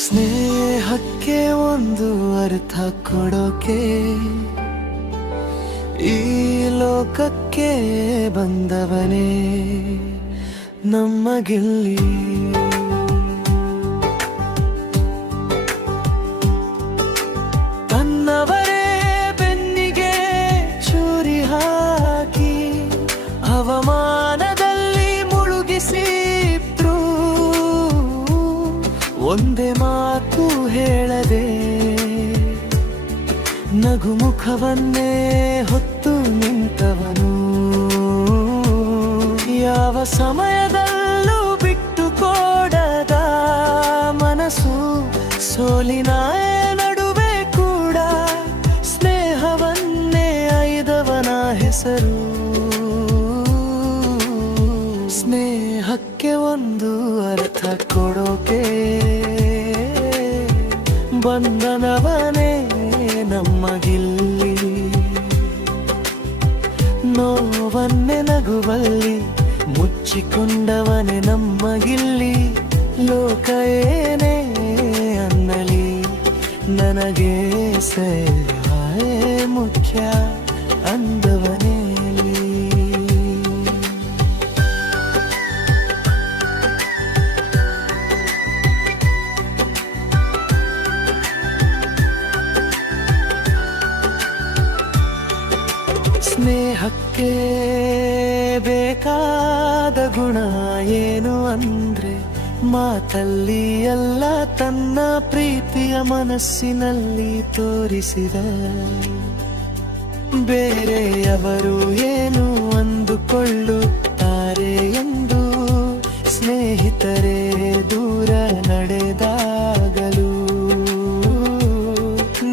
ಸ್ನೇಹಕ್ಕೆ ಒಂದು ಅರ್ಥ ಕೊಡೋಕೆ ಈ ಲೋಕಕ್ಕೆ ಬಂದವನೇ ನಮಗಿಲ್ಲಿ ಒಂದೇ ಮಾತು ಹೇಳದೆ ನಗುಮುಖವನ್ನೇ ಹೊತ್ತು ನಿಂತವನು. ಯಾವ ಸಮಯದಲ್ಲೂ ಬಿಟ್ಟು ಕೊಡದ ಮನಸ್ಸು ಸೋಲಿನ ನಡುವೆ ಕೂಡ ಸ್ನೇಹವನ್ನೇ ಐದವನ ಹೆಸರು. ಬಂಧನವನೇ ನಮ್ಮ ನೋವನ್ನೆ ನಗುವಲ್ಲಿ ಮುಚ್ಚಿಕೊಂಡವನೇ ನಮ್ಮ ಗಿಲ್ಲಿ ಲೋಕ ಏನೇ ಅನ್ನಲಿ ನನಗೆ ಸೇ ಮುಖ್ಯ ಅಂದವನೇಲಿ ಸ್ನೇಹಕ್ಕೆ ಬೇಕಾದ ಗುಣ ಏನು ಅಂದ್ರೆ ಮಾತಲ್ಲಿ ಎಲ್ಲ ತನ್ನ ಪ್ರೀತಿಯ ಮನಸ್ಸಿನಲ್ಲಿ ತೋರಿಸಿದ ಬೇರೆಯವರು ಏನು ಅಂದುಕೊಳ್ಳುತ್ತಾರೆ ಎಂದು ಸ್ನೇಹಿತರೇ ದೂರ ನಡೆದಾಗಲು,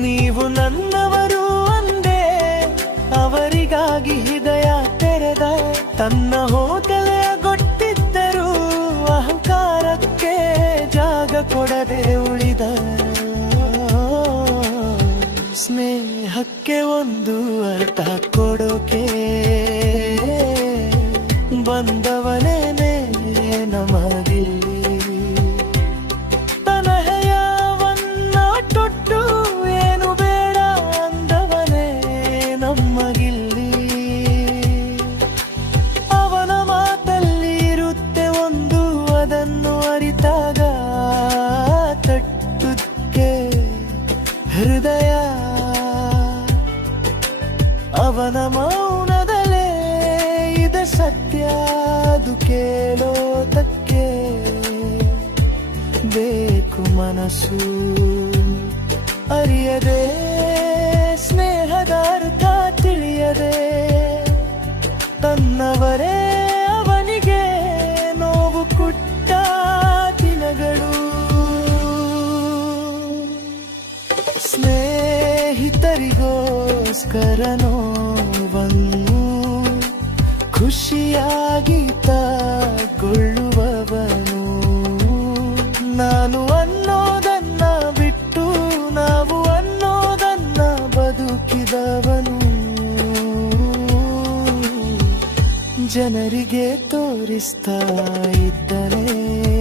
ನೀವು ನನ್ನವರು ತನ್ನ ಹೋಗಲೇ ಗೊತ್ತಿದ್ದರೂ ಅಹಂಕಾರಕ್ಕೆ ಜಾಗ ಕೊಡದೆ ಉಳಿದ ಸ್ನೇಹಕ್ಕೆ ಒಂದು ಅರ್ಥ ಕೊಡೋಕೆ ಬಂದವನೇನೆ ಹೃದಯ ಅವನ ಮೌನದಲ್ಲೇ ಇದ ಸತ್ಯ ಅದು ಕೇಳೋದಕ್ಕೆ ಬೇಕು ಮನಸ್ಸು ಅರಿಯದೆ ಸ್ನೇಹಿತರಿಗೋಸ್ಕರ ಬಂದು ಖುಷಿಯಾಗಿ ತಗೊಳ್ಳುವವನು. ನಾನು ಅನ್ನೋದನ್ನ ಬಿಟ್ಟು ನಾವು ಅನ್ನೋದನ್ನ ಬದುಕಿದವನು. ಜನರಿಗೆ ತೋರಿಸ್ತಾ ಇದ್ದರೆ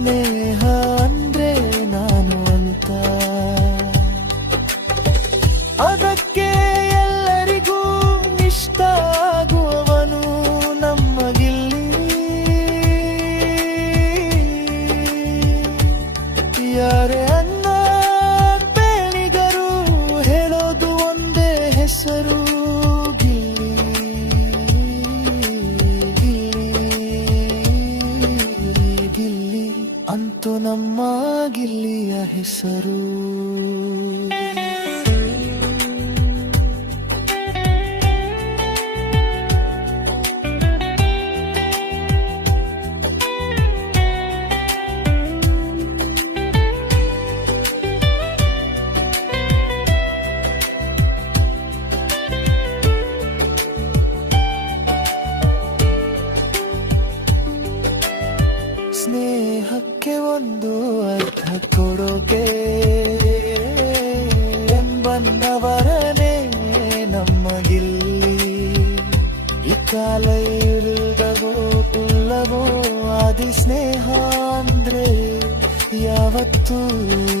स्नेहा ಅಂತೂ ನಮ್ಮ ಗಿಲ್ಲಿಯ ಹೆಸರು. tú.